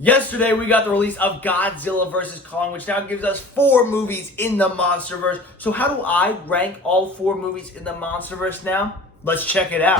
Yesterday, we got the release of Godzilla vs. Kong, which now gives us 4 movies in the Monsterverse. So how do I rank all 4 movies in the Monsterverse now? Let's check it out.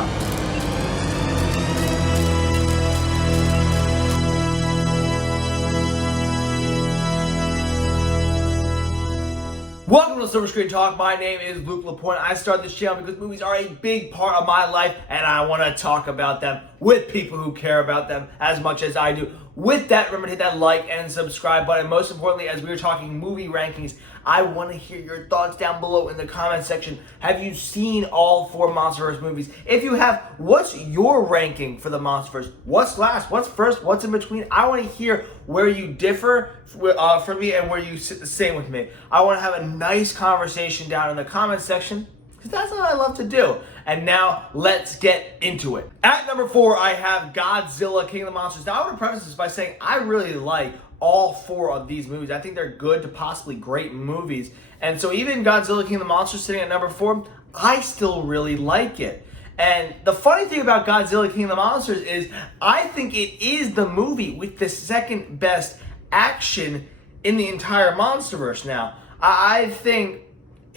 Welcome to Silver Screen Talk. My name is Luke Lapointe. I started this channel because movies are a big part of my life, and I want to talk about them with people who care about them as much as I do. With that, remember to hit that like and subscribe button. Most importantly, as we were talking movie rankings, I want to hear your thoughts down below in the comment section. Have you seen all 4 Monsterverse movies? If you have, what's your ranking for the Monsterverse? What's last? What's first? What's in between? I want to hear where you differ from me and where you sit the same with me. I want to have a nice conversation down in the comment section, because that's what I love to do. And now, let's get into it. At number 4, I have Godzilla, King of the Monsters. Now, I want to preface this by saying I really like all 4 of these movies. I think they're good to possibly great movies. And so even Godzilla, King of the Monsters sitting at number 4, I still really like it. And the funny thing about Godzilla, King of the Monsters is I think it is the movie with the second best action in the entire Monsterverse now. I think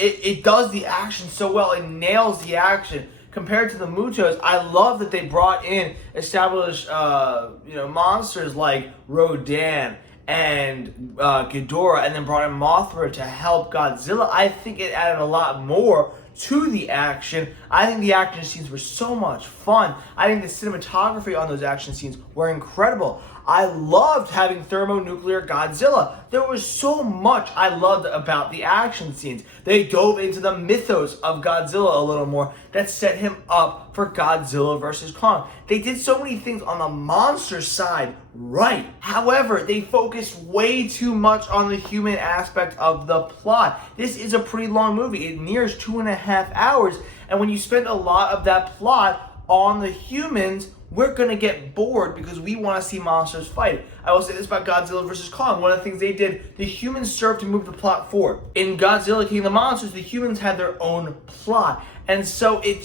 it does the action so well. It nails the action. Compared to the Mutos, I love that they brought in established monsters like Rodan and Ghidorah, and then brought in Mothra to help Godzilla. I think it added a lot more to the action. I think the action scenes were so much fun. I think the cinematography on those action scenes were incredible. I loved having thermonuclear Godzilla. There was so much I loved about the action scenes. They dove into the mythos of Godzilla a little more that set him up for Godzilla vs. Kong. They did so many things on the monster side right. However, they focused way too much on the human aspect of the plot. This is a pretty long movie. It nears 2.5 hours. And when you spend a lot of that plot on the humans, we're going to get bored because we want to see monsters fight. I will say this about Godzilla vs. Kong. One of the things they did, the humans served to move the plot forward. In Godzilla King of the Monsters, the humans had their own plot. And so it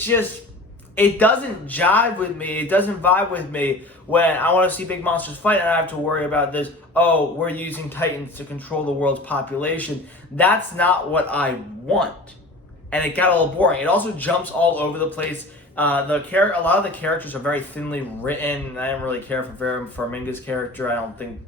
doesn't jive with me. It doesn't vibe with me when I want to see big monsters fight and I have to worry about this. Oh, we're using Titans to control the world's population. That's not what I want. And it got a little boring. It also jumps all over the place. A lot of the characters are very thinly written. I didn't really care for Vera Farmiga's character. I don't think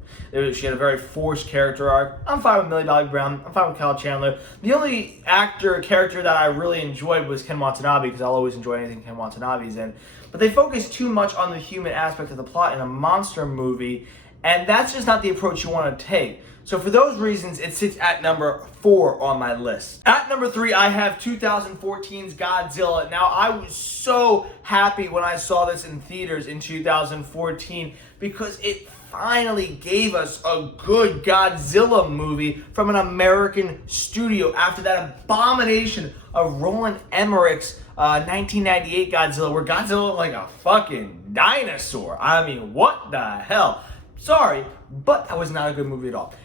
she had a very forced character arc. I'm fine with Millie Bobby Brown. I'm fine with Kyle Chandler. The only character that I really enjoyed was Ken Watanabe, because I'll always enjoy anything Ken Watanabe's in. But they focus too much on the human aspect of the plot in a monster movie, and that's just not the approach you want to take. So for those reasons, it sits at number 4 on my list. At number 3, I have 2014's Godzilla. Now, I was so happy when I saw this in theaters in 2014 because it finally gave us a good Godzilla movie from an American studio after that abomination of Roland Emmerich's 1998 Godzilla, where Godzilla looked like a fucking dinosaur. I mean, what the hell? Sorry, but that was not a good movie at all.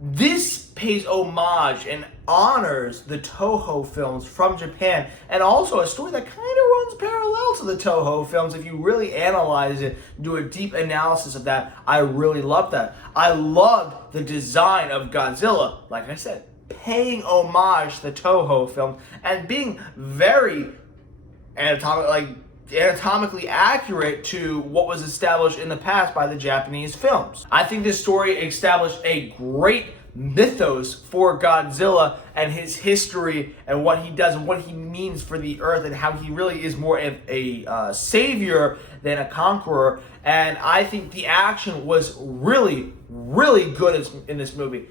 This pays homage and honors the Toho films from Japan, and also a story that kind of runs parallel to the Toho films. If you really analyze it, do a deep analysis of that, I really love that. I loved the design of Godzilla, like I said, paying homage to the Toho films and being very anatomically accurate to what was established in the past by the Japanese films. I think this story established a great mythos for Godzilla and his history and what he does and what he means for the earth and how he really is more of a savior than a conqueror. And I think the action was really, really good in this movie.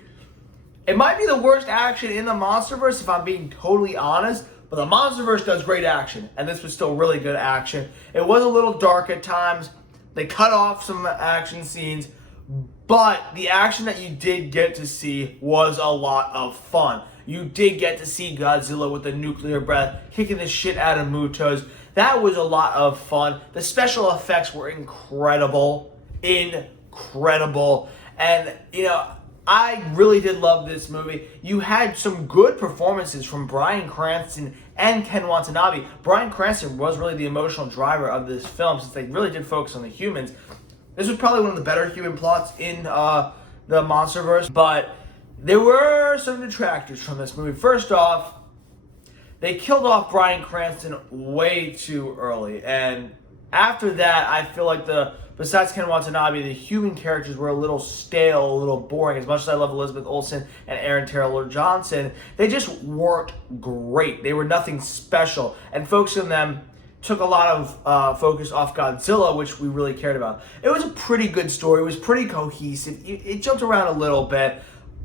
It might be the worst action in the Monsterverse if I'm being totally honest, but the Monsterverse does great action, and this was still really good action. It was a little dark at times. They cut off some action scenes, but the action that you did get to see was a lot of fun. You did get to see Godzilla with the nuclear breath, kicking the shit out of Mutos. That was a lot of fun. The special effects were incredible. Incredible. And, I really did love this movie. You had some good performances from Bryan Cranston and Ken Watanabe. Bryan Cranston was really the emotional driver of this film, since they really did focus on the humans. This was probably one of the better human plots in the Monsterverse, but there were some detractors from this movie. First off, they killed off Bryan Cranston way too early, and after that, I feel like besides Ken Watanabe, the human characters were a little stale, a little boring. As much as I love Elizabeth Olsen and Aaron Taylor-Johnson, they just weren't great. They were nothing special, and focusing on them took a lot of focus off Godzilla, which we really cared about. It was a pretty good story. It was pretty cohesive. It jumped around a little bit,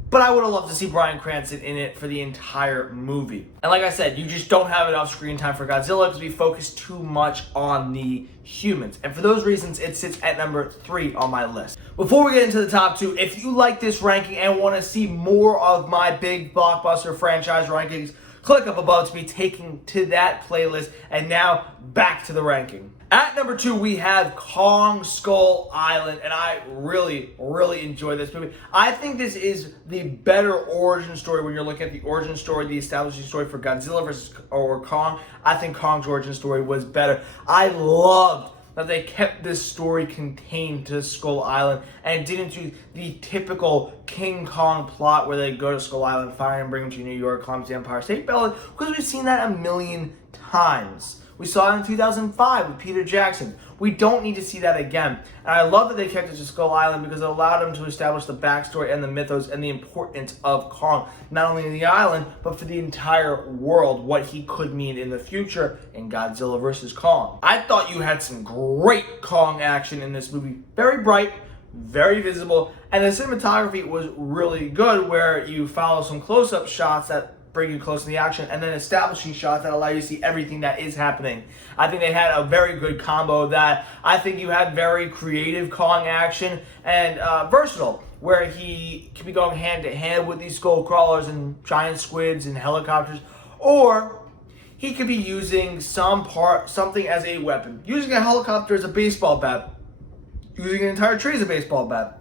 but I would have loved to see Bryan Cranston in it for the entire movie. And like I said, you just don't have enough screen time for Godzilla because we focus too much on the humans. And for those reasons, it sits at number 3 on my list. Before we get into the top 2, if you like this ranking and want to see more of my big blockbuster franchise rankings, click up above to be taken to that playlist. And now, back to the ranking. At number 2, we have Kong Skull Island, and I really, really enjoy this movie. I think this is the better origin story when you're looking at the origin story, the establishing story for Godzilla versus Kong. I think Kong's origin story was better. I loved that they kept this story contained to Skull Island and didn't do the typical King Kong plot where they go to Skull Island, fire him, bring him to New York, climb the Empire State Building, because we've seen that a million times. We saw it in 2005 with Peter Jackson. We don't need to see that again. And I love that they kept it to Skull Island because it allowed them to establish the backstory and the mythos and the importance of Kong, not only in the island, but for the entire world, what he could mean in the future in Godzilla vs. Kong. I thought you had some great Kong action in this movie. Very bright, very visible, and the cinematography was really good where you follow some close-up shots that bring you close to the action, and then establishing shots that allow you to see everything that is happening. I think they had a very good combo of that. I think you had very creative Kong action and versatile, where he can be going hand to hand with these skull crawlers and giant squids and helicopters, or he could be using something as a weapon. Using a helicopter as a baseball bat, using an entire tree as a baseball bat,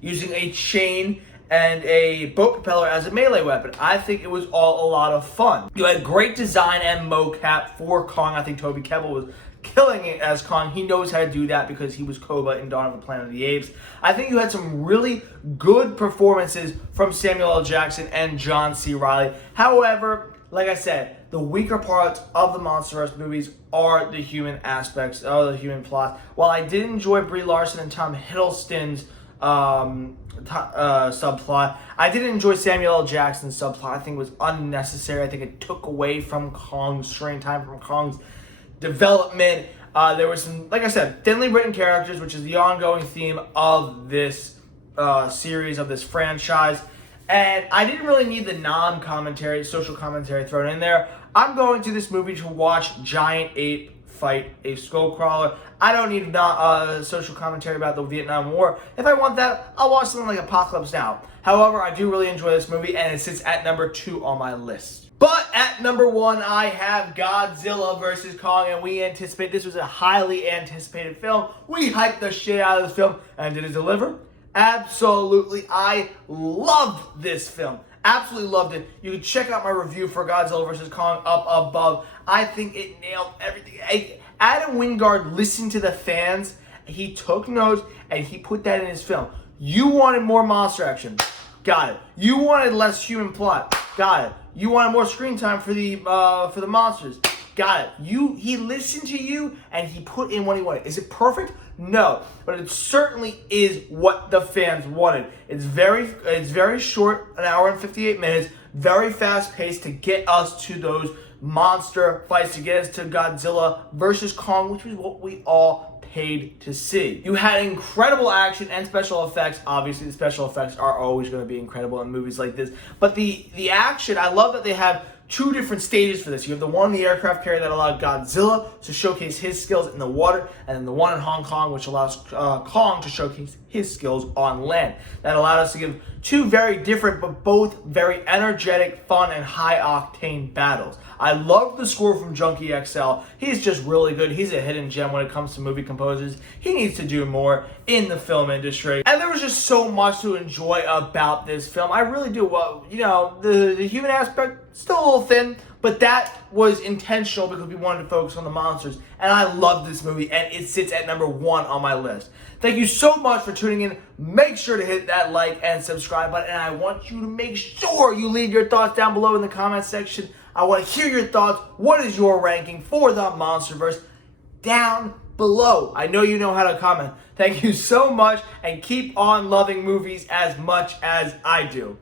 using a chain and a boat propeller as a melee weapon. I think it was all a lot of fun. You had great design and mocap for Kong. I think Toby Kebbell was killing it as Kong. He knows how to do that because he was Koba in Dawn of the Planet of the Apes. I think you had some really good performances from Samuel L. Jackson and John C. Reilly. However, like I said, the weaker parts of the Monsterverse movies are the human aspects, the human plot. While I did enjoy Brie Larson and Tom Hiddleston's subplot, I didn't enjoy Samuel L. Jackson's subplot. I think it was unnecessary. I think it took away from Kong's screen time, from Kong's development. There was some, like I said, thinly written characters, which is the ongoing theme of this series, of this franchise. And I didn't really need the non-commentary, social commentary thrown in there. I'm going to this movie to watch giant ape fight a skull crawler. I don't need social commentary about the Vietnam War. If I want that, I'll watch something like Apocalypse Now. However, I do really enjoy this movie, and it sits at number 2 on my list. But at number 1, I have Godzilla vs. Kong, and we anticipate this was a highly anticipated film. We hyped the shit out of this film, and did it deliver? Absolutely. I loved this film. Absolutely loved it. You can check out my review for Godzilla vs. Kong up above. I think it nailed everything. Adam Wingard listened to the fans, he took notes, and he put that in his film. You wanted more monster action. Got it. You wanted less human plot. Got it. You wanted more screen time for the monsters. Got it. He listened to you, and he put in what he wanted. Is it perfect? No, but it certainly is what the fans wanted. It's very short, an hour and 58 minutes, very fast paced to get us to those monster fights, to get us to Godzilla versus Kong, which was what we all paid to see. You had incredible action and special effects. Obviously, the special effects are always going to be incredible in movies like this, but the action, I love that they have 2 different stages for this. You have the one in the aircraft carrier that allowed Godzilla to showcase his skills in the water, and then the one in Hong Kong, which allows Kong to showcase his skills on land. That allowed us to give 2 very different, but both very energetic, fun, and high-octane battles. I love the score from Junkie XL. He's just really good. He's a hidden gem when it comes to movie composers. He needs to do more in the film industry. And there was just so much to enjoy about this film. I really do. Well, the human aspect, still a little thin, But that was intentional because we wanted to focus on the monsters. And I love this movie, and it sits at number 1 on my list. Thank you so much for tuning in. Make sure to hit that like and subscribe button. And I want you to make sure you leave your thoughts down below in the comment section. I want to hear your thoughts. What is your ranking for the Monsterverse? Down below. I know you know how to comment. Thank you so much, and keep on loving movies as much as I do.